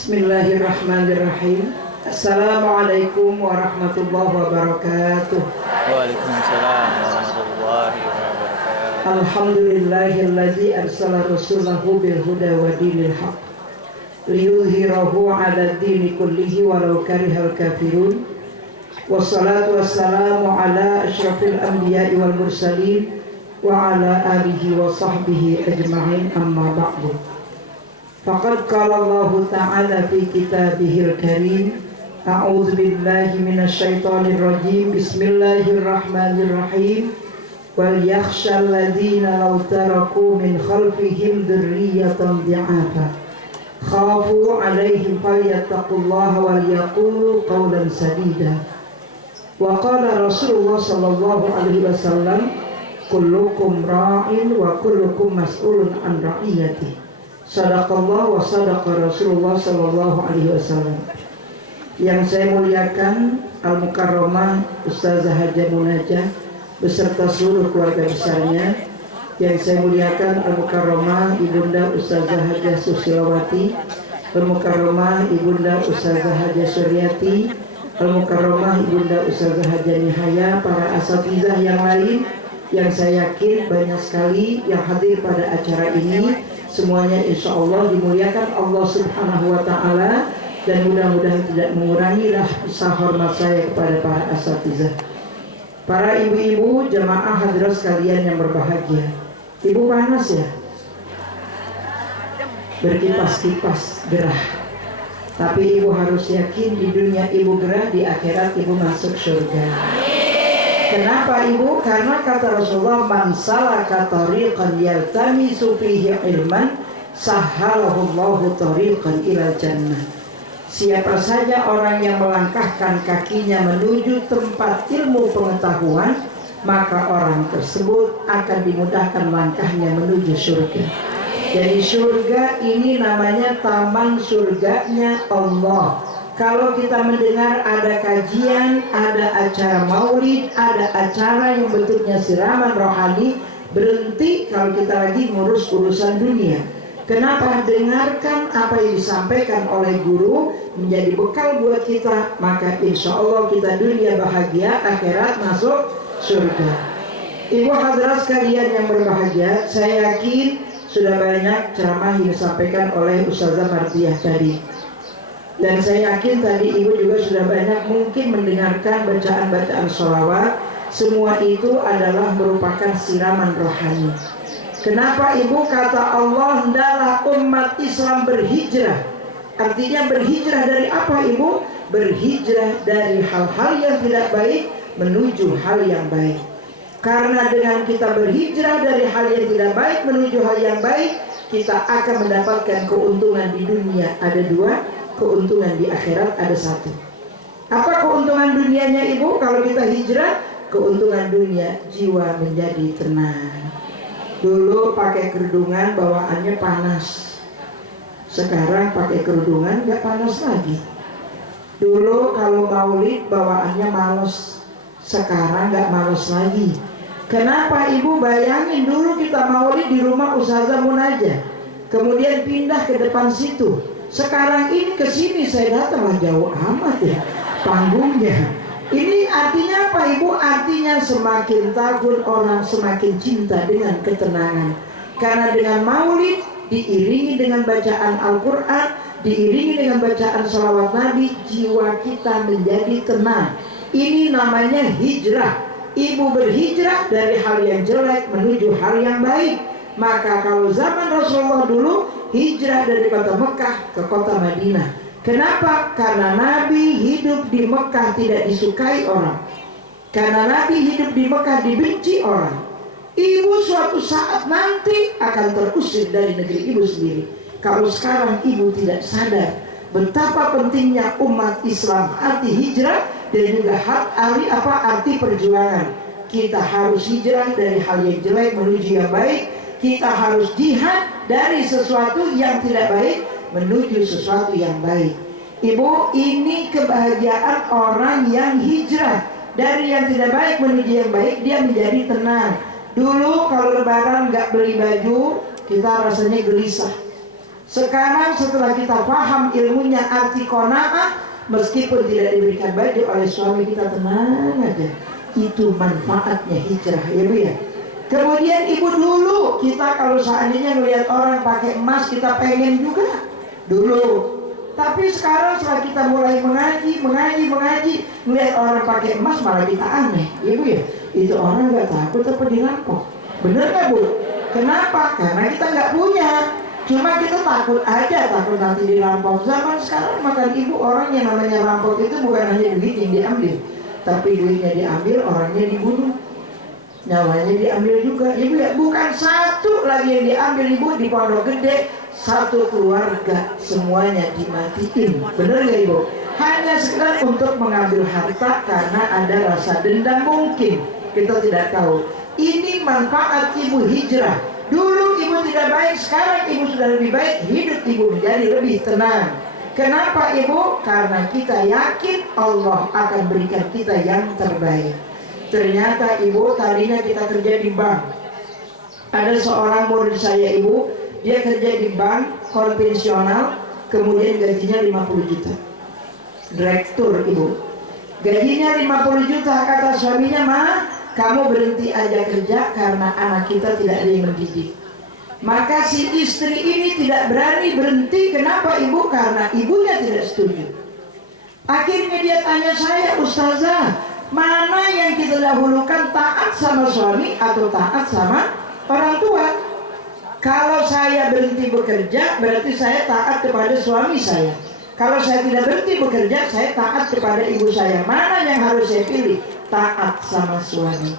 Bismillahirrahmanirrahim. Assalamualaikum warahmatullahi wabarakatuh. Waalaikumsalam warahmatullahi wabarakatuh. Alhamdulillahilladzi arsala rasulahu bil huda wa dinil haq liyudhhirahu 'ala dini kullihi walau karihal kafirun. Wassalatu wassalamu ala asyrafil anbiya'i wal mursalin wa ala alihi wa sahbihi ajma'in, amma ba'du. Faqad qala Allah ta'ala fi kitabihil karim, a'udzu billahi minasy syaithanir rajim, bismillahirrahmanirrahim. Wal yakhshal ladzina law taraku min khalfihim dzurriyyatan dhi'afa khafu 'alaihim falyattaqullaha wal yaqulu qawlan sadida. Wa qala Rasulullah sallallahu alaihi wasallam, kullukum ra'in wa kullukum mas'ulun an ra'iyatihi. Sadaqallah wa sadaqa Rasulullah sallallahu alaihi wasallam. Yang saya muliakan Al-Mukarramah Ustazah Hajah Munajah beserta seluruh keluarga besarnya. Yang saya muliakan Al-Mukarramah Ibunda Ustazah Hajah Susilawati, Al-Mukarramah Ibunda Ustazah Hajah Suryati, Al-Mukarramah Ibunda Ustazah Hajah Nihaya, para asatizah yang lain yang saya yakin banyak sekali yang hadir pada acara ini. Semuanya insya Allah dimuliakan Allah subhanahu wa ta'ala, dan mudah-mudahan tidak mengurangi rasa hormat saya kepada para asatizah. Para ibu-ibu jamaah hadirat sekalian yang berbahagia. Ibu panas ya? Berkipas-kipas gerah. Tapi ibu harus yakin di dunia ibu gerah, di akhirat ibu masuk surga. Kenapa ibu? Karena kata Rasulullah, man salaka tariqan yaltamisu fihi ilman sahhalahullahu tariqan ila jannah. Siapa saja orang yang melangkahkan kakinya menuju tempat ilmu pengetahuan, maka orang tersebut akan dimudahkan langkahnya menuju surga. Jadi surga ini namanya taman surganya Allah. Kalau kita mendengar ada kajian, ada acara maulid, ada acara yang bentuknya siraman rohani, berhenti kalau kita lagi ngurus urusan dunia. Kenapa? Dengarkan apa yang disampaikan oleh guru, menjadi bekal buat kita. Maka insya Allah kita dunia bahagia, akhirat masuk surga. Ibu hadirat sekalian yang berbahagia, saya yakin sudah banyak ceramah yang disampaikan oleh Ustazah Mardiah tadi. Dan saya yakin tadi ibu juga sudah banyak mungkin mendengarkan bacaan-bacaan sholawat. Semua itu adalah merupakan siraman rohani. Kenapa ibu? Kata Allah, hendaklah umat Islam berhijrah. Artinya berhijrah dari apa ibu? Berhijrah dari hal-hal yang tidak baik menuju hal yang baik. Karena dengan kita berhijrah dari hal yang tidak baik menuju hal yang baik, kita akan mendapatkan keuntungan di dunia. Ada dua, keuntungan di akhirat ada satu. Apa keuntungan dunianya ibu? Kalau kita hijrah, keuntungan dunia, jiwa menjadi tenang. Dulu pakai kerudungan bawaannya panas, sekarang pakai kerudungan gak panas lagi. Dulu kalau maulid bawaannya males, sekarang gak males lagi. Kenapa ibu? Bayangin dulu kita maulid di rumah Ustazah Munajah, kemudian pindah ke depan situ. Sekarang ini ke sini saya datang, jauh amat ya panggungnya. Ini artinya apa ibu? Artinya semakin tahun orang semakin cinta dengan ketenangan. Karena dengan maulid diiringi dengan bacaan Al-Quran, diiringi dengan bacaan salawat Nabi, jiwa kita menjadi tenang. Ini namanya hijrah. Ibu berhijrah dari hal yang jelek menuju hal yang baik. Maka kalau zaman Rasulullah dulu hijrah dari kota Mekah ke kota Madinah. Kenapa? Karena Nabi hidup di Mekah tidak disukai orang. Karena Nabi hidup di Mekah dibenci orang. Ibu suatu saat nanti akan terusir dari negeri ibu sendiri. Kalau sekarang ibu tidak sadar betapa pentingnya umat Islam, arti hijrah dan juga arti perjuangan. Kita harus hijrah dari hal yang jelek menuju yang baik. Kita harus jihad dari sesuatu yang tidak baik menuju sesuatu yang baik. Ibu, ini kebahagiaan orang yang hijrah dari yang tidak baik menuju yang baik. Dia menjadi tenang. Dulu kalau lebaran nggak beli baju, kita rasanya gelisah. Sekarang setelah kita paham ilmunya arti qanaah, meskipun tidak diberikan baju oleh suami kita, tenang aja. Itu manfaatnya hijrah, ya Bu ya. Kemudian ibu dulu, kita kalau seandainya melihat orang pakai emas, kita pengen juga dulu. Tapi sekarang setelah kita mulai mengaji, melihat orang pakai emas malah kita aneh, ya Bu ya. Itu orang nggak takut apa dirampok? Bener nggak Bu? Kenapa? Karena kita nggak punya. Cuma kita takut aja, takut nanti dirampok. Zaman sekarang makan ibu, orang yang namanya rampok itu bukan hanya duit yang diambil, tapi duitnya diambil, orangnya dibunuh, nyawanya diambil juga. Ibu ya, bukan satu lagi yang diambil ibu di Pondok Gede, satu keluarga semuanya dimatiin. Bener gak ibu? Hanya sekedar untuk mengambil harta karena ada rasa dendam mungkin. Kita tidak tahu. Ini manfaat ibu hijrah. Dulu ibu tidak baik, sekarang ibu sudah lebih baik. Hidup ibu menjadi lebih tenang. Kenapa ibu? Karena kita yakin Allah akan berikan kita yang terbaik. Ternyata ibu, tadinya kita kerja di bank. Ada seorang murid saya ibu, dia kerja di bank konvensional, kemudian gajinya 50 juta. Direktur ibu, gajinya 50 juta. Kata suaminya, "Ma, kamu berhenti aja kerja karena anak kita tidak ada yang mendidik." Maka si istri ini tidak berani berhenti. Kenapa ibu? Karena ibunya tidak setuju. Akhirnya dia tanya saya, "Ustazah, mana yang kita dahulukan, taat sama suami atau taat sama orang tua?" Kalau saya berhenti bekerja, berarti saya taat kepada suami saya. Kalau saya tidak berhenti bekerja, saya taat kepada ibu saya. Mana yang harus saya pilih? Taat sama suami.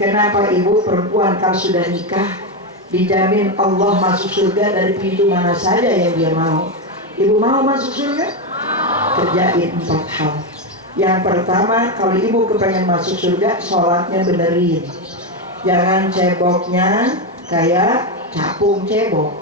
Kenapa ibu? Perempuan kalau sudah nikah dijamin Allah masuk surga dari pintu mana saja yang dia mau. Ibu mau masuk surga? Kerjain 4 hal. Yang pertama, kalau ibu kepengen masuk surga, sholatnya benerin. Jangan ceboknya kayak capung cebok,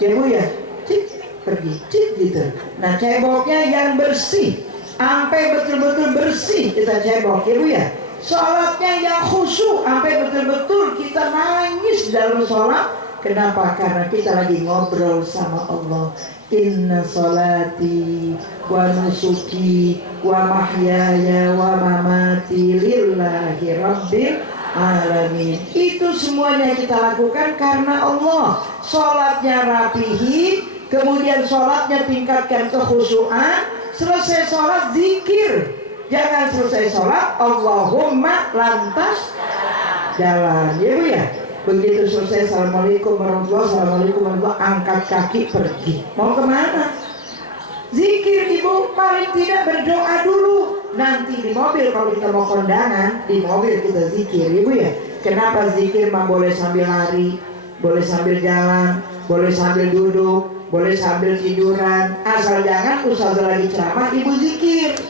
ya Bu ya, cik pergi cik gitu. Nah ceboknya yang bersih, sampai betul-betul bersih kita cebok, ya Bu ya. Sholatnya yang khusyuk, sampai betul-betul kita nangis dalam sholat. Kenapa? Karena kita lagi ngobrol sama Allah. Inna sholati wa nusuki wa mahyaya wa mamati lillahi rabbil alamin. Itu semuanya kita lakukan karena Allah. Sholatnya rapihi, kemudian sholatnya tingkatkan kekhusyuan. Selesai sholat zikir. Jangan selesai sholat Allahumma lantas jalan, ya Bu ya. Begitu selesai assalamualaikum warahmatullahi wabarakatuh, assalamualaikum warahmatullahi wabarakatuh, angkat kaki pergi. Mau kemana? Zikir ibu, paling tidak berdoa dulu. Nanti di mobil kalau kita mau kondangan, di mobil kita zikir, ibu ya. Kenapa zikir? Mah boleh sambil lari, boleh sambil jalan, boleh sambil duduk, boleh sambil tiduran. Asal jangan ustazah lagi ceramah, ibu zikir.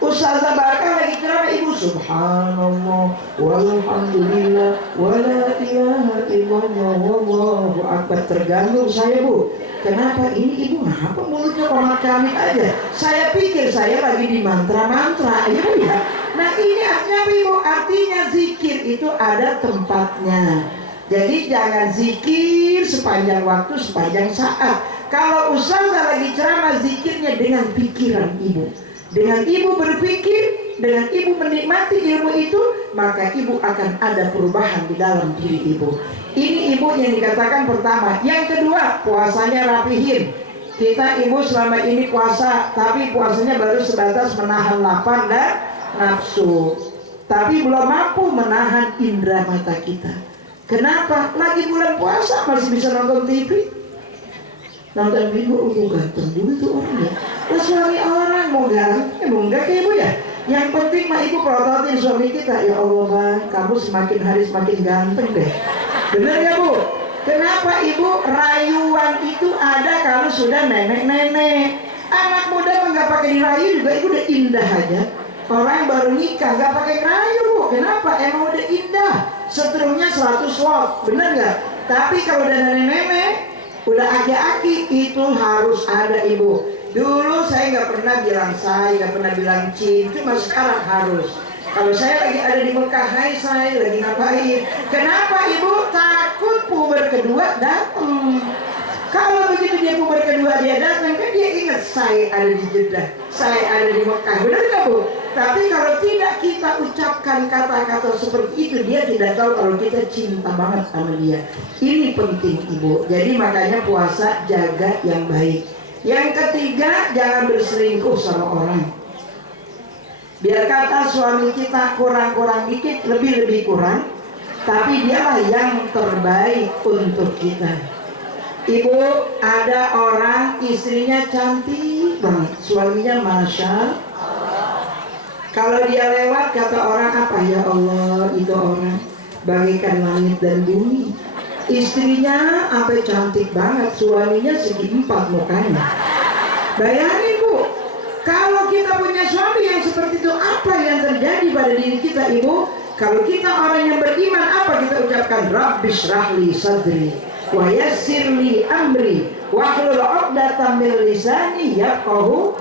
Ustazah Barkah lagi ceramah, ibu subhanallah walhamdulillah wala ilaha illallah wallahu akbar. Terganggu saya Bu. Kenapa ini ibu? Ngapa mulutnya komat kamit aja? Saya pikir saya lagi di mantra-mantra, ibu ya. Nah ini artinya ibu, artinya zikir itu ada tempatnya. Jadi jangan zikir sepanjang waktu, sepanjang saat. Kalau ustazah lagi ceramah, zikirnya dengan pikiran ibu. Dengan ibu berpikir, dengan ibu menikmati ilmu itu, maka ibu akan ada perubahan di dalam diri ibu. Ini ibu yang dikatakan pertama. Yang kedua, puasanya rapihin. Kita ibu selama ini puasa, tapi puasanya baru sebatas menahan lapar dan nafsu, tapi belum mampu menahan indera mata kita. Kenapa? Lagi bulan puasa masih bisa nonton TV. Nonton TV, ganteng juga tuh orang ya. Lah suami orang mau ganteng, mau enggak kayak ibu ya. Yang penting mah ibu pelototin suami kita. Ya Allah Bang, kamu semakin hari semakin ganteng deh. Bener ya Bu? Kenapa ibu? Rayuan itu ada kalau sudah nenek-nenek. Anak muda mah nggak pakai dirayu juga ibu udah indah aja. Orang baru nikah nggak pakai rayu Bu. Kenapa? Emang udah indah. Setrumnya 100 watt, bener nggak? Tapi kalau udah nenek-nenek, udah aki-aki, itu harus ada ibu. Dulu saya nggak pernah bilang saya, nggak pernah bilang cin, cuma sekarang harus. Kalau saya lagi ada di Mekah, hai saya lagi ngapain? Kenapa ibu? Takut puber kedua datang. Kalau begitu dia puber kedua dia datang, kan dia ingat saya ada di Jeddah, saya ada di Mekah, benar nggak Bu? Tapi kalau tidak kita ucapkan kata-kata seperti itu, dia tidak tahu kalau kita cinta banget sama dia. Ini penting Ibu. Jadi makanya puasa jaga yang baik. Yang ketiga, jangan berselingkuh sama orang. Biar kata suami kita kurang-kurang dikit, lebih-lebih kurang, tapi dialah yang terbaik untuk kita. Ibu, ada orang istrinya cantik banget, suaminya masya Allah. Kalau dia lewat kata orang apa? Ya Allah, itu orang bagaikan langit dan bumi. Istrinya apa cantik banget, suaminya segi 4 mukanya. Bayangin Bu, kalau kita punya suami yang seperti itu, apa yang terjadi pada diri kita Ibu? Kalau kita orang yang beriman, apa kita ucapkan? Rabbi shrahli sadri wa yassirli amri wahlul 'uqdatam min lisani yafqahu.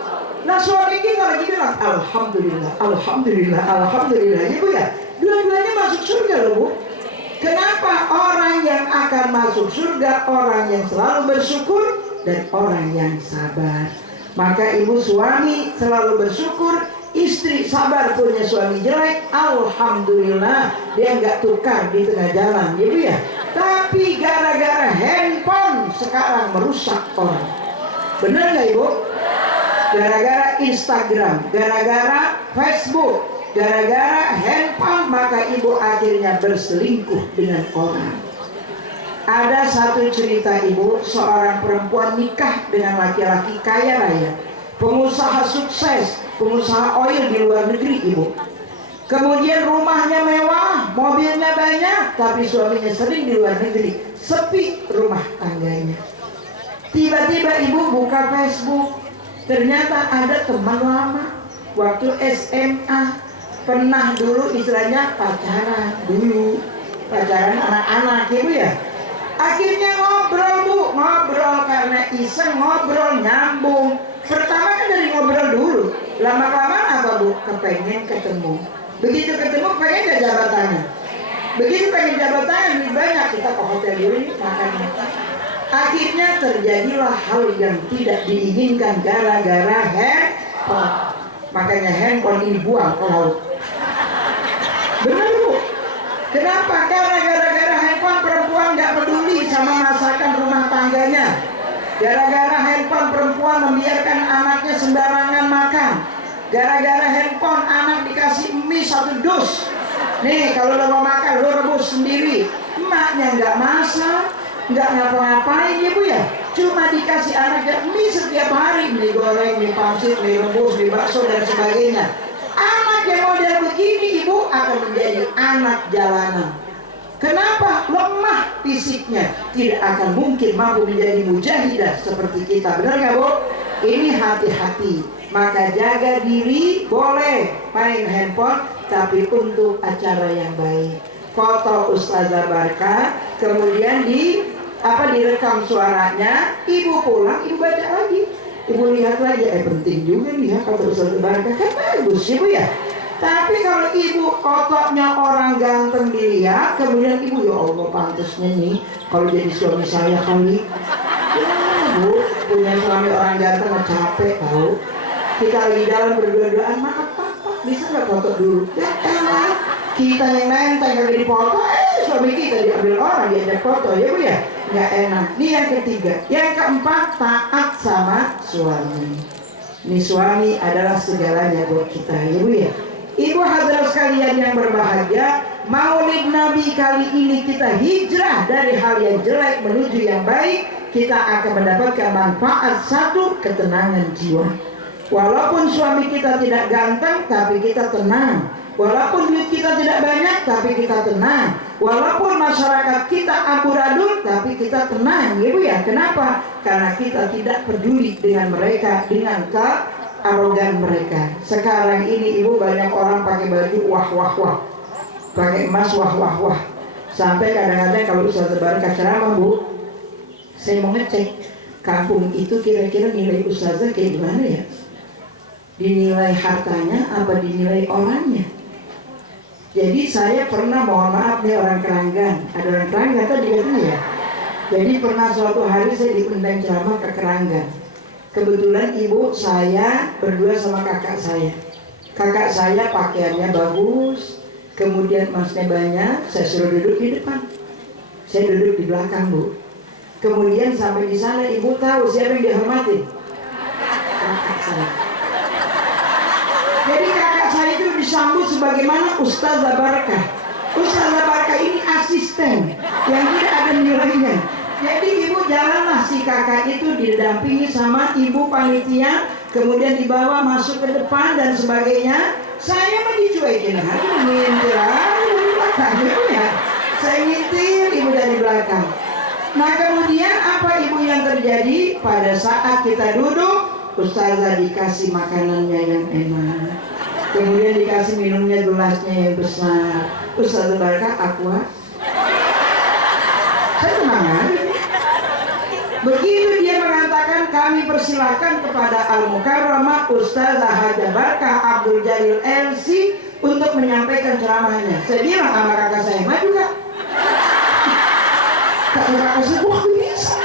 Nah suami kita lagi bilang alhamdulillah, alhamdulillah, alhamdulillah. Ibu ya, dua-duanya masuk surga loh Bu. Kenapa? Orang yang akan masuk surga orang yang selalu bersyukur dan orang yang sabar. Maka ibu suami selalu bersyukur, istri sabar punya suami jelek, alhamdulillah dia nggak tukar di tengah jalan, ibu ya. Tapi gara-gara handphone sekarang merusak orang. Benar nggak ibu? Gara-gara Instagram, gara-gara Facebook, gara-gara handphone, maka ibu akhirnya berselingkuh dengan orang. Ada satu cerita ibu, seorang perempuan nikah dengan laki-laki kaya raya, pengusaha sukses, pengusaha oil di luar negeri ibu. Kemudian rumahnya mewah, mobilnya banyak, tapi suaminya sering di luar negeri, sepi rumah tangganya. Tiba-tiba ibu buka Facebook, ternyata ada teman lama waktu SMA, pernah dulu istilahnya pacaran dulu, pacaran anak-anak ibu ya. Akhirnya ngobrol Bu, ngobrol karena iseng, ngobrol nyambung. Pertama kan dari ngobrol dulu, lama-lama apa Bu? Kepengen ketemu. Begitu ketemu pengen gak jabatannya? Begitu pengen jabatannya lebih banyak, kita ke hotel dulu makan. Akhirnya terjadilah hal yang tidak diinginkan gara-gara handphone. Makanya handphone ini buang ke laut. Benar Bu? Kenapa? Karena gara-gara handphone perempuan gak peduli sama masakan rumah tangganya. Gara-gara handphone perempuan membiarkan anaknya sembarangan makan. Gara-gara handphone anak dikasih mie 1 dus. Nih kalau lo mau makan lo rebus sendiri. Emaknya gak masak, nggak ngapa-ngapain ya Bu ya, cuma dikasih anaknya mie setiap hari, mie goreng, mie pangsit, mie rebus, mie bakso dan sebagainya. Anak yang model begini ibu akan menjadi anak jalanan. Kenapa? Lemah fisiknya, tidak akan mungkin mampu menjadi mujahidah seperti kita. Benar nggak Bu? Ini hati-hati. Maka jaga diri, boleh main handphone, tapi untuk acara yang baik. Foto Ustazah Barka, kemudian direkam suaranya, ibu pulang, ibu baca lagi, ibu lihat lagi, penting juga nih ya kata Ustazah Barka, kan bagus ibu ya. Tapi kalau ibu fotonya orang ganteng dilihat, kemudian ibu ya Allah pantasnya nih kalau jadi suami saya kali. Ya Bu, punya suami orang ganteng capek tahu. Kita lagi jalan berdua-duaan, maaf Pak, bisa nggak foto dulu? Ya elah, kita yang nenteng kagak dipoto, suami kita diambil orang diajak foto ya Bu ya, nggak enak. Ini yang ketiga. Yang keempat, taat sama suami. Ini suami adalah segalanya buat kita ya Bu ya. Ibu hadirat sekalian yang berbahagia, Maulid Nabi kali ini kita hijrah dari hal yang jelek menuju yang baik. Kita akan mendapatkan manfaat satu, ketenangan jiwa. Walaupun suami kita tidak ganteng, tapi kita tenang. Walaupun duit kita tidak banyak, tapi kita tenang. Walaupun masyarakat kita amburadul, tapi kita tenang, ya Bu ya. Kenapa? Karena kita tidak peduli dengan mereka, dengan kearogan mereka. Sekarang ini Ibu banyak orang pakai baju wah, pakai emas wah. Sampai kadang-kadang kalau Ustazah Barka ceramah Bu, saya mau ngecek kampung itu kira-kira nilai Ustazah kayak gimana ya? Dinilai hartanya apa dinilai orangnya? Jadi saya pernah, mohon maaf nih orang Keranggan, ada orang Keranggan tadi katanya ya, Jadi pernah suatu hari saya diundang ceramah ke Keranggan. Kebetulan ibu saya berdua sama kakak saya. Kakak saya pakaiannya bagus, kemudian emasnya banyak. Saya suruh duduk di depan, saya duduk di belakang, Bu. Kemudian sampai di sana ibu tahu siapa yang dihormati? Kakak saya. Jadi kakak saya itu disambut sebagaimana Ustazah Barkah. Ustazah Barkah ini asisten yang tidak ada nilainya. Jadi ibu jalanlah si kakak itu didampingi sama ibu panitia, kemudian dibawa masuk ke depan dan sebagainya. Saya mah dicuekin aja, ngintil dari belakang ibu ya. Saya ngintil ibu dari belakang. Nah kemudian apa ibu yang terjadi? Pada saat kita duduk, Ustazah dikasih makanannya yang enak, kemudian dikasih minumnya gelasnya yang besar. Ustazah Barkah aqua. Saya tenang aja. Begitu dia mengatakan, kami persilakan kepada Al-Mukarramah Ustazah Hajah Barkah Abdul Jalil LC untuk menyampaikan ceramahnya. Saya bilang sama kakak saya, maju kak. Kakak saya, wah bisa.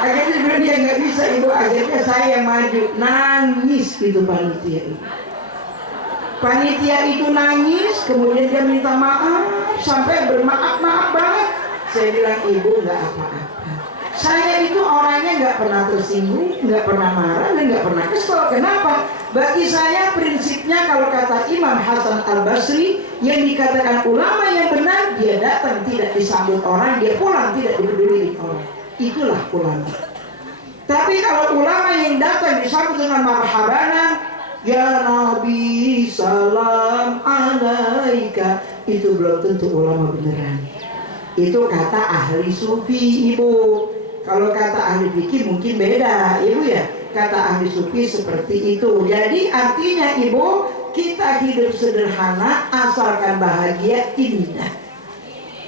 Akhirnya dia nggak bisa ibu, akhirnya saya yang maju. Nangis gitu panitia itu. Panitia itu nangis, kemudian dia minta maaf sampai bermaaf-maaf banget. Saya bilang ibu nggak apa-apa. Saya itu orangnya nggak pernah tersinggung, nggak pernah marah, dan nggak pernah kesel. Kenapa? Bagi saya prinsipnya kalau kata Imam Hasan Al-Basri, yang dikatakan ulama yang benar, dia datang tidak disambut orang, dia pulang tidak dipeduli orang. Itulah ulama. Tapi kalau ulama yang datang disambut dengan marhabanan, ya Nabi salam alaika, itu belum tentu ulama beneran. Itu kata ahli sufi ibu. Kalau kata ahli fikih mungkin beda ibu ya. Kata ahli sufi seperti itu. Jadi artinya ibu, kita hidup sederhana asalkan bahagia indah.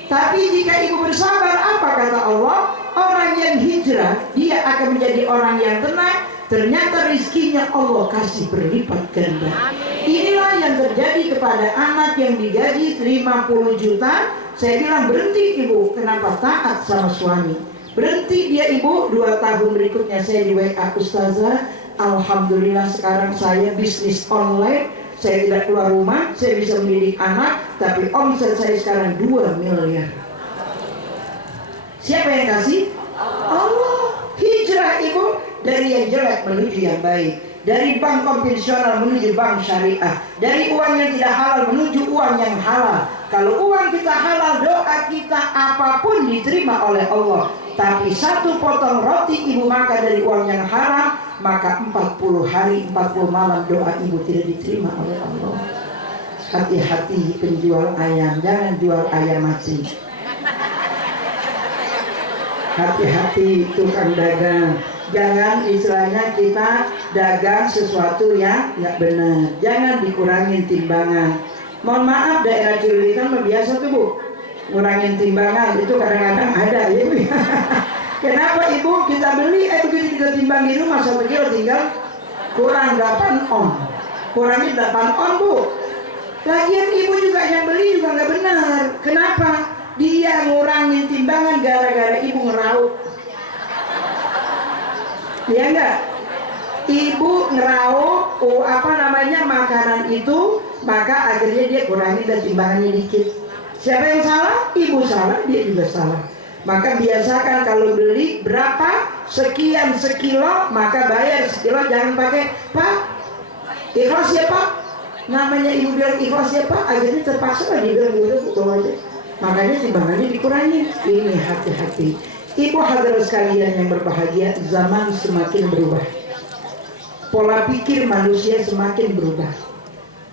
Tapi jika ibu bersabar, apa kata Allah? Orang yang hijrah dia akan menjadi orang yang tenang. Ternyata rizkinya Allah kasih berlipat ganda. Inilah yang terjadi kepada anak yang digaji 50 juta. Saya bilang berhenti ibu, kenapa taat sama suami? Berhenti dia ibu. 2 tahun berikutnya saya di WA, Ustazah, alhamdulillah sekarang saya bisnis online. Saya tidak keluar rumah, saya bisa mendidik anak, tapi omset saya sekarang 2 miliar. Siapa yang kasih? Allah. Hijrah ibu, dari yang jelek menuju yang baik, dari bank konvensional menuju bank syariah, dari uang yang tidak halal menuju uang yang halal. Kalau uang kita halal, doa kita apapun diterima oleh Allah. Tapi 1 potong roti ibu makan dari uang yang haram, maka 40 hari 40 malam doa ibu tidak diterima oleh Allah. Hati-hati penjual ayam, jangan jual ayam mati. Hati-hati tukang dagang, jangan istilahnya kita dagang sesuatu yang nggak benar. Jangan dikurangin timbangan. Mohon maaf, daerah Cililitan biasa tuh bu, ngurangin timbangan itu kadang-kadang ada ya bu. Kenapa ibu? Kita beli, begitu kita timbang di rumah 1 kilo tinggal kurang 8 on, kurangnya 8 on bu. Lagian ibu juga yang beli juga nggak benar. Kenapa? Dia ngurangin timbangan gara-gara ibu ngeraup. Ya enggak? Ibu ngeraup makanan itu, maka akhirnya dia kurangi dan timbangannya dikit. Siapa yang salah? Ibu salah, dia juga salah. Maka biasakan kalau beli berapa, sekian sekilo, maka bayar sekilo. Jangan pakai, Pak, ikhlas ya Pak. Namanya ibu bilang ikhlas ya Pak, akhirnya terpaksa dia bilang udah betul aja. Makanya timbangannya dikurangi. Ini hati-hati. Ibu hadirin sekalian yang berbahagia, zaman semakin berubah. Pola pikir manusia semakin berubah.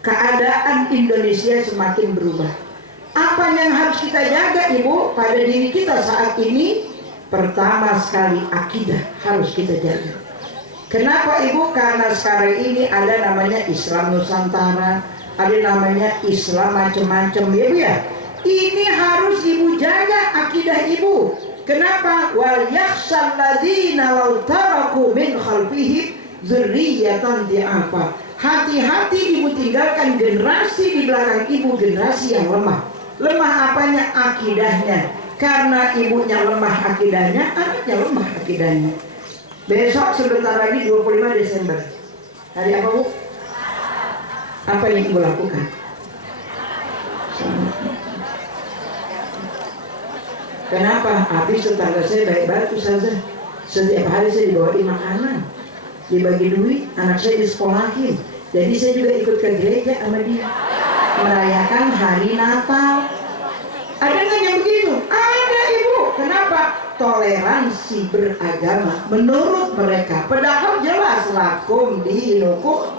Keadaan Indonesia semakin berubah. Apa yang harus kita jaga ibu pada diri kita saat ini? Pertama sekali akidah harus kita jaga. Kenapa ibu? Karena sekarang ini ada namanya Islam Nusantara, ada namanya Islam macam-macam ya bu ya. Ini harus ibu jaga akidah ibu. Kenapa? Wal yakhshal ladzina law taraku min khalfihim dzurriyyatan di'afa. Hati-hati ibu tinggalkan generasi di belakang ibu, generasi yang lemah. Lemah apanya? Akidahnya. Karena ibunya lemah akidahnya, anaknya lemah akidahnya. Besok sebentar lagi 25 Desember. Hari apa, Bu? Apa yang Ibu lakukan? Kenapa? Habis tetangga saya baik-baik saja. Setiap hari saya dibawain makanan, dibagi duit, anak saya disekolahin. Jadi saya juga ikut ke gereja sama dia, merayakan hari Natal. Ada nggak yang begitu? Ada, Ibu. Kenapa? Toleransi beragama menurut mereka. Padahal jelas lakum dinukum.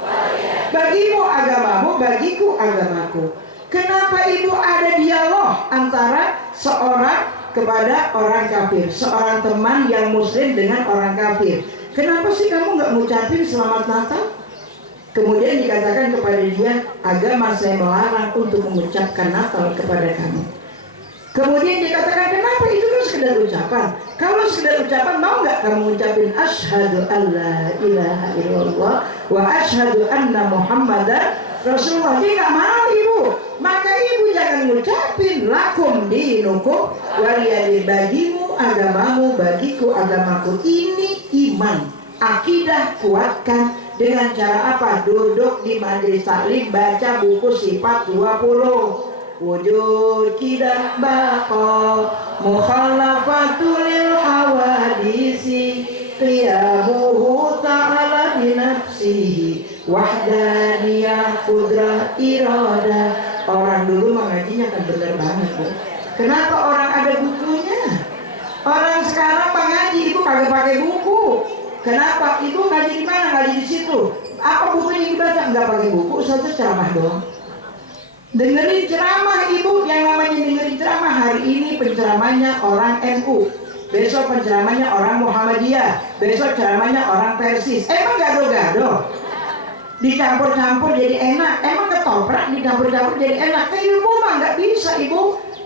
Bagimu agamamu, bagiku agamaku. Kenapa Ibu ada dialog antara seorang kepada orang kafir, seorang teman yang muslim dengan orang kafir? Kenapa sih kamu nggak ngucapin selamat Natal? Kemudian dikatakan kepada dia, agama saya melarang untuk mengucapkan Natal kepada kamu. Kemudian dikatakan, kenapa? Itu kan sekedar ucapan. Kalau sekedar ucapan, mau nggak kamu ucapin asyhadu alla ilaha illallah wa asyhadu anna muhammadar rasulullah? Dia nggak mau, Ibu. Maka Ibu jangan ngucapin lakum dinukum waliyadin, bagimu agamamu, bagiku agamaku. Ini iman, akidah kuatkan dengan cara apa? Duduk di majelis taklim, baca buku sifat 20. Wujud kidah baqa mukhalafatul hawadisi qiyamuhu ta'ala binafsihi wahdaniyah qudrah iradah. Orang dulu mengajinya kan benar banget, Bu. Kenapa orang ada bukunya? Orang sekarang mengaji itu kagak pakai buku. Kenapa? Ibu ngaji di mana? Ngaji di situ. Apa bukunya yang dibaca? Enggak pakai buku, saja ceramah doang. Dengerin ceramah, Ibu. Yang namanya dengerin ceramah, hari ini penceramahnya orang NU, besok penceramahnya orang Muhammadiyah, besok ceramahnya orang Persis. Emang gado-gado? Dicampur-campur jadi enak? Emang ketoprak dicampur-campur jadi enak? Ilmu mah nggak bisa, Ibu.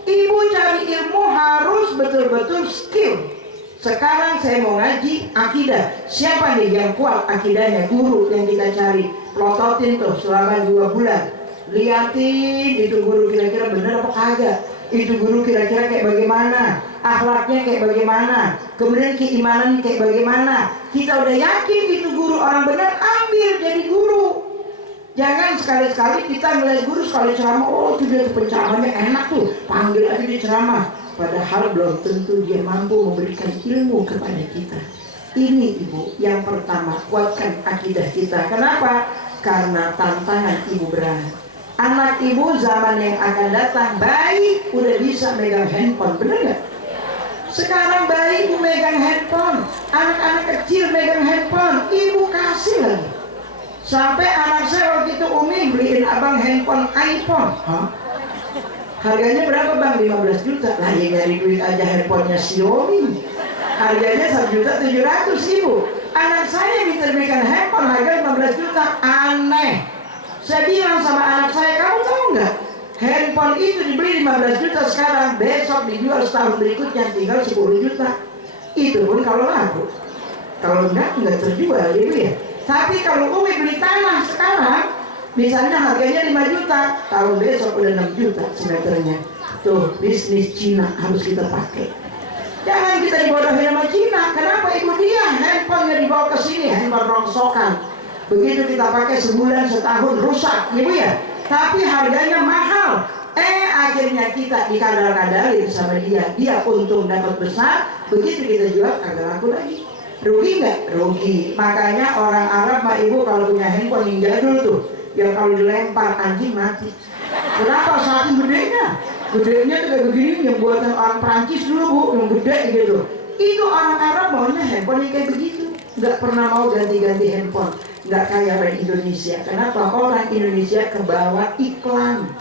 Ibu cari ilmu harus betul-betul skill. Sekarang saya mau ngaji akidah. Siapa nih yang kuat akidahnya? Guru yang kita cari. Plototin tuh selama 2 bulan. Liatin itu guru kira-kira benar apa kagak. Itu guru kira-kira kayak bagaimana, akhlaknya kayak bagaimana, kemudian keimanannya kayak bagaimana. Kita udah yakin itu guru orang benar, ambil jadi guru. Jangan sekali-sekali kita melihat guru sekali ceramah, oh itu dia penceramahnya enak tuh, panggil aja dia ceramah. Padahal belum tentu dia mampu memberikan ilmu kepada kita. Ini, Ibu, yang pertama, kuatkan akidah kita. Kenapa? Karena tantangan Ibu berat. Anak Ibu zaman yang akan datang, bayi udah bisa megang handphone, bener gak? Sekarang bayi Ibu megang handphone, anak-anak kecil megang handphone, Ibu kasih lagi. Sampai anak saya waktu itu Umi beliin abang handphone iPhone. Hah? Harganya berapa, Bang? 15 juta. Lah ya nyari duit aja handphonenya Xiaomi. Harganya 1.700.000, Ibu. Anak saya diterbitkan handphone harga 15 juta. Aneh. Saya bilang sama anak saya, kamu tahu nggak? Handphone itu dibeli 15 juta sekarang, besok dijual setahun berikutnya tinggal 10 juta. Itu pun kalau laku. Kalau enggak terjual, Ibu ya. Tapi kalau Umi beli tanah sekarang, misalnya harganya 5 juta, tahun besok udah 6 juta semeternya. Tuh, bisnis Cina harus kita pakai. Jangan kita dibodohin sama Cina. Kenapa? Ibu dia handphonenya dibawa ke sini, handphone rongsokan. Begitu kita pakai sebulan setahun rusak, Ibu ya. Tapi harganya mahal. Akhirnya kita dikadal-kadalin sama dia. Dia untung dapat besar. Begitu kita jual kagak laku lagi. Rugi nggak? Rugi. Makanya orang Arab mah, Ibu, kalau punya handphone yang jadul tuh, yang kalau dilempar anjing mati. Kenapa? Saking gedenya. Gedenya tuh kayak begini, yang buatan orang Prancis dulu, Bu, yang gede gitu. Itu orang Arab maunya handphone yang kayak begitu. Nggak pernah mau ganti-ganti handphone. Nggak kayak orang Indonesia. Kenapa? Orang Indonesia kebawa iklan,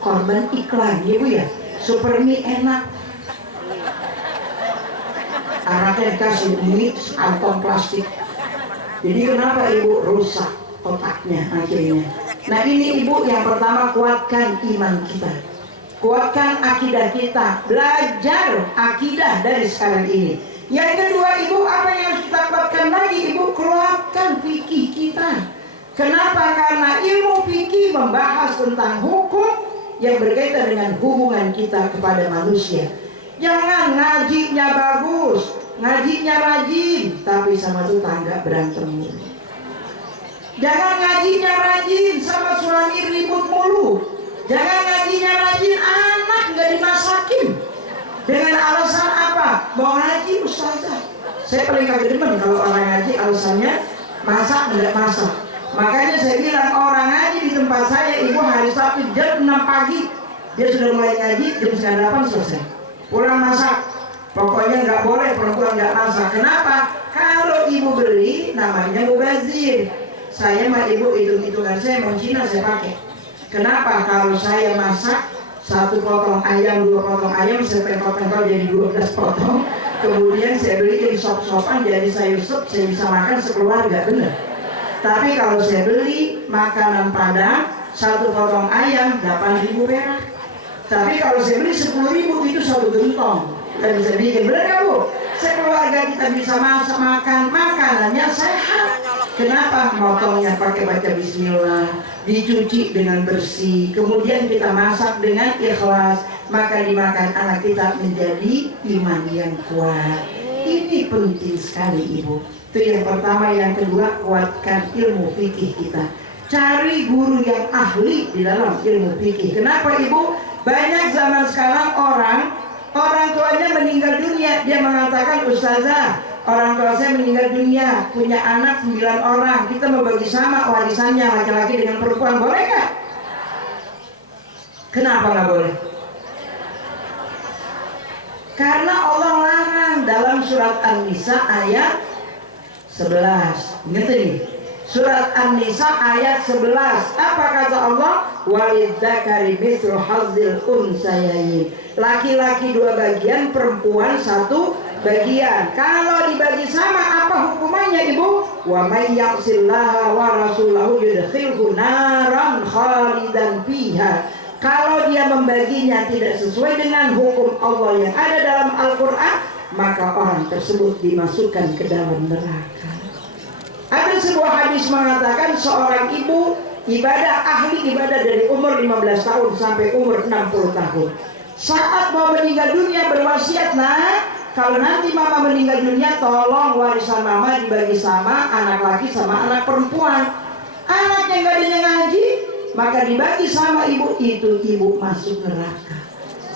korban iklan, Ibu ya. Supermi enak, anaknya dikasih mie kantong plastik. Jadi kenapa, Ibu? Rusak otaknya akhirnya. Nah ini, Ibu, yang pertama, kuatkan iman kita, kuatkan akidah kita, belajar akidah dari sekarang ini. Yang kedua, Ibu, apa yang harus kita kuatkan lagi, Ibu? Kuatkan fikih kita. Kenapa? Karena ilmu fikih membahas tentang hukum yang berkaitan dengan hubungan kita kepada manusia. Jangan ngajinya bagus, ngajinya rajin, tapi sama tetangga berantem mulu. Jangan ngajinya rajin, sama suami ribut mulu. Jangan ngajinya rajin, anak nggak dimasakin. Dengan alasan apa? Mau ngaji ustazah. Saya paling kagak demen kalau orang ngaji alasannya masak nggak masak. Makanya saya bilang orang ngaji di tempat saya, ibu hari Sabtu jam 6 pagi dia sudah mulai ngaji, jam 9:30 selesai. Pulang masak. Pokoknya nggak boleh perempuan nggak masak. Kenapa? Kalau ibu beli namanya mubazir. Saya mah ibu hitung-hitungan saya mau Cina saya pakai. Kenapa? Kalau saya masak 1 potong ayam, 2 potong ayam, saya tempel-tempel jadi 12 potong. Kemudian saya beli jadi sop-sopan, jadi sayur sup, saya bisa makan sekeluarga, bener. Tapi kalau saya beli makanan Padang 1 potong ayam 8.000 perak. Tapi kalau saya beli 10.000 itu 1 gentong. Dan bisa bikin, bener gak Bu? Sekeluarga kita bisa masak makan, makanannya sehat. Kenapa? Motongnya pakai baca bismillah, dicuci dengan bersih, kemudian kita masak dengan ikhlas, maka dimakan anak kita menjadi iman yang kuat. Ini penting sekali ibu. Itu yang pertama. Yang kedua, kuatkan ilmu fikih kita. Cari guru yang ahli di dalam ilmu fikih. Kenapa ibu? Banyak zaman sekarang orang tuanya meninggal dunia, dia mengatakan, ustazah, orang tua saya meninggal dunia, punya anak 9 orang, kita mau bagi sama warisannya laki-laki dengan perempuan, boleh gak? Kenapa gak boleh? Karena Allah larang dalam surat An-Nisa ayat 11. Ingat ini, surat An-Nisa ayat 11. Apa kata Allah? Walidzakari mithlu hazzil unsayayin. Laki-laki 2 bagian, perempuan 1 bagian. Kalau dibagi sama apa hukumannya ibu? Wa may ya'sillaha wa rasulahu yudkhilhu naran khalidan fiha. Kalau dia membaginya tidak sesuai dengan hukum Allah yang ada dalam Al-Quran, maka orang tersebut dimasukkan ke dalam neraka. Ada sebuah hadis mengatakan seorang ibu ahli ibadah dari umur 15 tahun sampai umur 60 tahun. Saat mau meninggal dunia berwasiat, nah kalau nanti mama meninggal dunia tolong warisan mama dibagi sama anak laki sama anak perempuan. Anaknya nggak ada yang ngaji, maka dibagi sama ibu, itu ibu masuk neraka.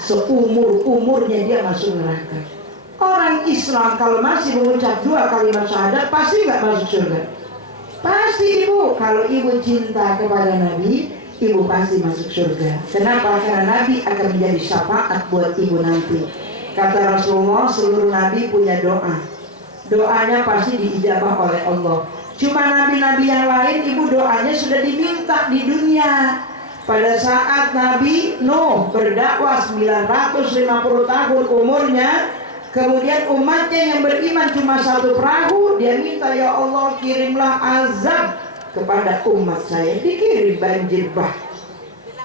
Seumur-umurnya dia masuk neraka. Orang Islam kalau masih mengucap 2 kalimat syahadat pasti nggak masuk surga. Pasti ibu, kalau ibu cinta kepada Nabi, ibu pasti masuk surga. Kenapa? Karena Nabi akan menjadi syafaat buat ibu nanti. Kata Rasulullah, seluruh Nabi punya doa. Doanya pasti diijabah oleh Allah. Cuma Nabi-Nabi yang lain, ibu doanya sudah diminta di dunia. Pada saat Nabi Nuh berdakwah 950 tahun umurnya, kemudian umatnya yang beriman cuma 1 perahu, dia minta, ya Allah kirimlah azab kepada umat saya, dikirim banjir bah.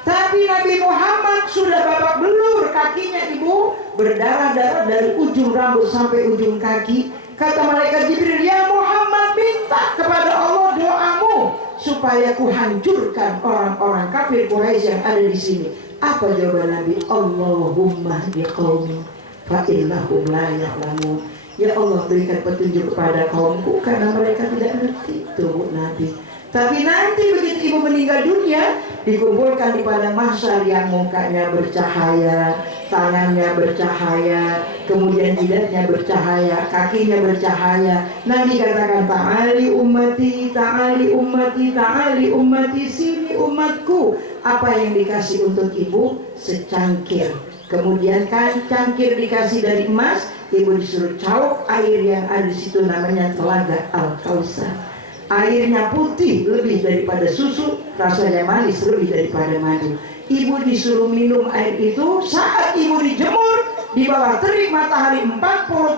Tapi Nabi Muhammad sudah babak belur kakinya ibu, berdarah-darah dari ujung rambut sampai ujung kaki. Kata malaikat Jibril, ya Muhammad, minta kepada Allah doamu supaya kuhancurkan orang-orang kafir Quraisy yang ada di sini. Apa jawaban Nabi? Allahumma biqaumi fa innahum la ya'lamun. Ya Allah, berikan petunjuk kepada kaumku karena mereka tidak ngerti. Itu Bu Nabi. Tapi nanti begitu ibu meninggal dunia, dikumpulkan di padang mahsyar yang mukanya bercahaya, tangannya bercahaya, kemudian jidatnya bercahaya, kakinya bercahaya. Nabi katakan, ta'ali ummati, ta'ali ummati, ta'ali ummati, sini umatku. Apa yang dikasih untuk ibu? Secangkir. Kemudian kan cangkir dikasih dari emas, ibu disuruh cauk air yang ada di situ, namanya telaga Al-Kausar. Airnya putih lebih daripada susu, rasanya manis lebih daripada madu. Ibu disuruh minum air itu saat ibu dijemur di bawah terik matahari 40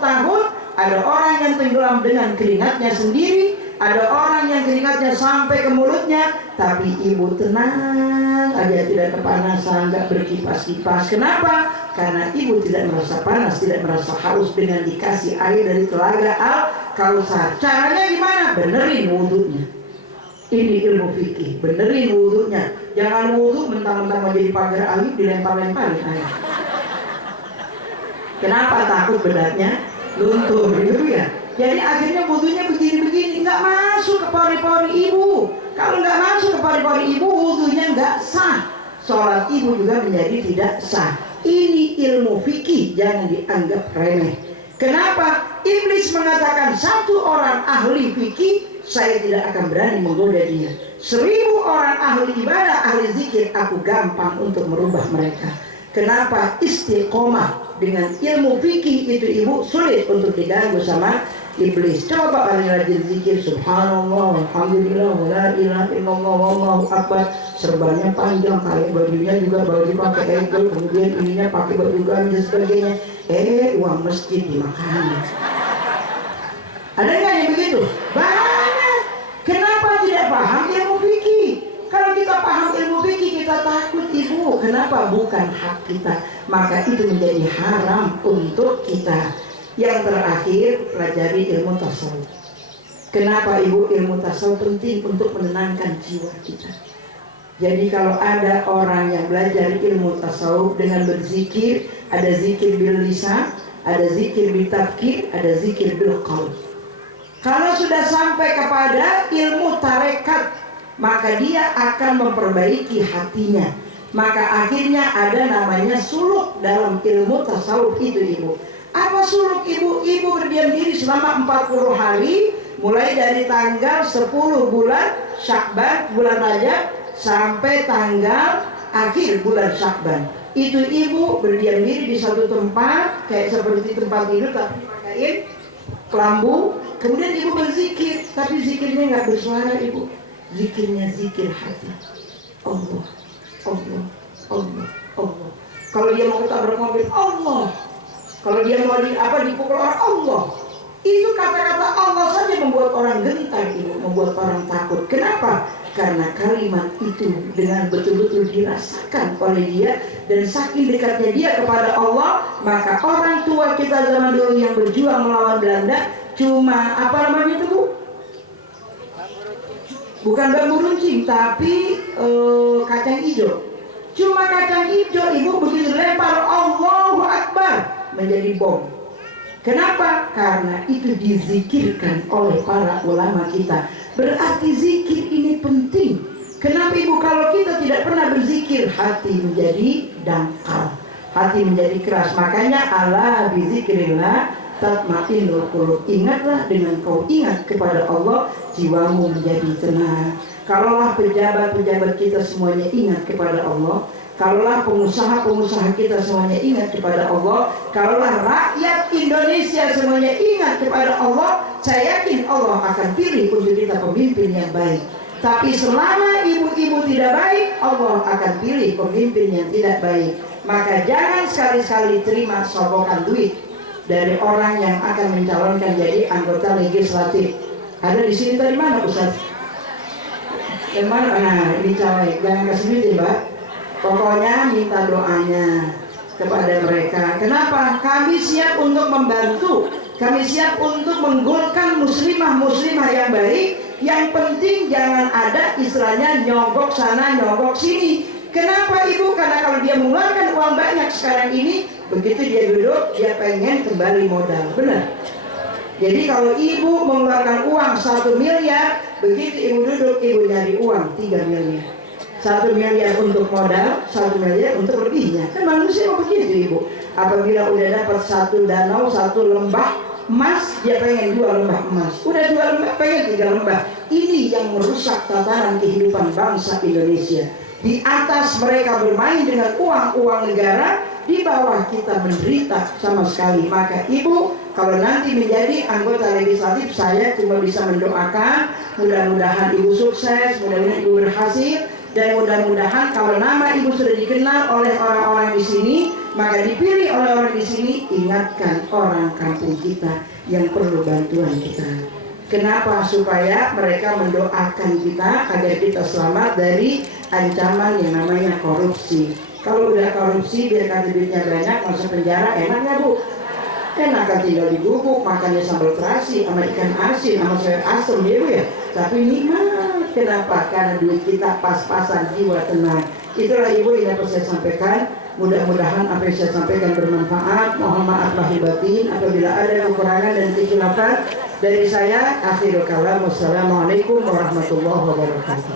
tahun. Ada orang yang tenggelam dengan keringatnya sendiri, ada orang yang keringatnya sampai ke mulutnya, tapi ibu tenang aja, tidak kepanasan, tidak berkipas-kipas. Kenapa? Karena ibu tidak merasa panas, tidak merasa haus dengan dikasih air dari telaga Al-Kausar. Caranya gimana? Benerin wudhunya. Ini ilmu fikih. Benerin wudhunya. Jangan wudhu mentang-mentang mau jadi pagar ayu dilempar-lemparin air. Kenapa? Takut beratnya luntur gitu ya. Jadi akhirnya wudhunya begini-begini, nggak masuk ke pori-pori ibu. Kalau nggak masuk ke pori-pori ibu, wudhunya nggak sah. Sholat ibu juga menjadi tidak sah. Ini ilmu fikih, jangan dianggap remeh. Kenapa? Iblis mengatakan satu orang ahli fikih, saya tidak akan berani menggoda dia. 1000 orang ahli ibadah, ahli zikir, aku gampang untuk merubah mereka. Kenapa? Istiqomah dengan ilmu fikih itu ibu sulit untuk diganggu sama iblis. Coba paling rajin zikir, subhanallah, alhamdulillah, la ilaha illallah, wallahu akbar. Serbannya panjang, kayak bajunya juga baju pakai egel, kemudian ininya pakai baju gamis dan sebagainya. Uang masjid dimakan. Ada nggak yang begitu? Banyak. Kenapa tidak paham ilmu fikih? Kalau kita paham ilmu fikih, kita takut ibu. Kenapa? Bukan hak kita. Maka itu menjadi haram untuk kita. Yang terakhir, pelajari ilmu tasawuf. Kenapa ibu? Ilmu tasawuf penting untuk menenangkan jiwa kita. Jadi kalau ada orang yang belajar ilmu tasawuf dengan berzikir, ada zikir bil lisan, ada zikir bil tafkir, ada zikir bil qalb. Kalau sudah sampai kepada ilmu tarekat, maka dia akan memperbaiki hatinya. Maka akhirnya ada namanya suluk dalam ilmu tasawuf itu ibu. Apa suluk ibu? Ibu berdiam diri selama 40 hari, mulai dari tanggal 10 bulan Syakban, bulan Rajab, sampai tanggal akhir bulan Syakban. Itu ibu berdiam diri di satu tempat, kayak seperti tempat tidur tapi pakaiin kelambu. Kemudian ibu berzikir, tapi zikirnya nggak bersuara ibu. Zikirnya zikir hati. Allah, Allah, Allah, Allah. Kalau dia mau ketabrak mobil, Allah. Kalau dia mau dipukul orang, Allah. Itu kata-kata Allah saja membuat orang gentar ibu, membuat orang takut. Kenapa? Karena kalimat itu dengan betul-betul dirasakan oleh dia, dan saking dekatnya dia kepada Allah. Maka orang tua kita zaman dulu yang berjuang melawan Belanda cuma apa namanya itu bu? Bukan bambu runcing, tapi kacang hijau. Cuma kacang hijau ibu begitu lempar, Allahu Akbar, menjadi bom. Kenapa? Karena itu dizikirkan oleh para ulama kita. Berarti zikir ini penting. Kenapa ibu? Kalau kita tidak pernah berzikir, hati menjadi dangkal, hati menjadi keras. Makanya ala bizikrillah tatma'innul qulub. Ingatlah, dengan kau ingat kepada Allah, jiwamu menjadi tenang. Kalaulah pejabat-pejabat kita semuanya ingat kepada Allah, kalaulah pengusaha-pengusaha kita semuanya ingat kepada Allah, kalaulah rakyat Indonesia semuanya ingat kepada Allah, saya yakin Allah akan pilih untuk kita pemimpin yang baik. Tapi selama ibu-ibu tidak baik, Allah akan pilih pemimpin yang tidak baik. Maka jangan sekali-sekali terima sogokan duit dari orang yang akan mencalonkan jadi anggota legislatif. Ada di sini tadi mana Ustaz? Yang mana? Nah, ini caleg. Jangan kasih duit ya Mbak. Pokoknya minta doanya kepada mereka. Kenapa? Kami siap untuk membantu. Kami siap untuk menggolkan muslimah-muslimah yang baik. Yang penting jangan ada istilahnya nyogok sana, nyogok sini. Kenapa ibu? Karena kalau dia mengeluarkan uang banyak sekarang ini, begitu dia duduk, dia pengen kembali modal. Benar? Jadi kalau ibu mengeluarkan uang 1 miliar, begitu ibu duduk, ibu nyari uang 3 miliar. 1 miliar untuk modal, 1 miliar untuk lebihnya. Kan manusia mau begitu ibu. Apabila udah dapat 1 danau, 1 lembah emas, dia pengen 2 lembah emas. Udah 2 lembah, pengen 3 lembah. Ini yang merusak tatanan kehidupan bangsa Indonesia. Di atas mereka bermain dengan uang-uang negara, di bawah kita menderita sama sekali. Maka ibu, kalau nanti menjadi anggota legislatif, saya cuma bisa mendoakan mudah-mudahan ibu sukses, mudah-mudahan ibu berhasil, dan mudah-mudahan kalau nama ibu sudah dikenal oleh orang-orang di sini, maka dipilih oleh orang di sini, ingatkan orang kampung kita yang perlu bantuan kita. Kenapa? Supaya mereka mendoakan kita agar kita selamat dari ancaman yang namanya korupsi. Kalau udah korupsi, biar kan duitnya banyak, masuk penjara, enak nggak bu? Enak kan, tinggal di gubuk, makannya sambal terasi, sama ikan asin, sama sayur asem ya bu ya. Tapi nikmat, Kenapa? Karena duit kita pas-pasan, jiwa tenang. Itulah Ibu yang dapat saya sampaikan. Mudah-mudahan apa yang saya sampaikan bermanfaat. Mohon maaf lahir batin apabila ada kekurangan dan kekhilafan dari saya. Akhirul kalam. Wassalamualaikum warahmatullahi wabarakatuh.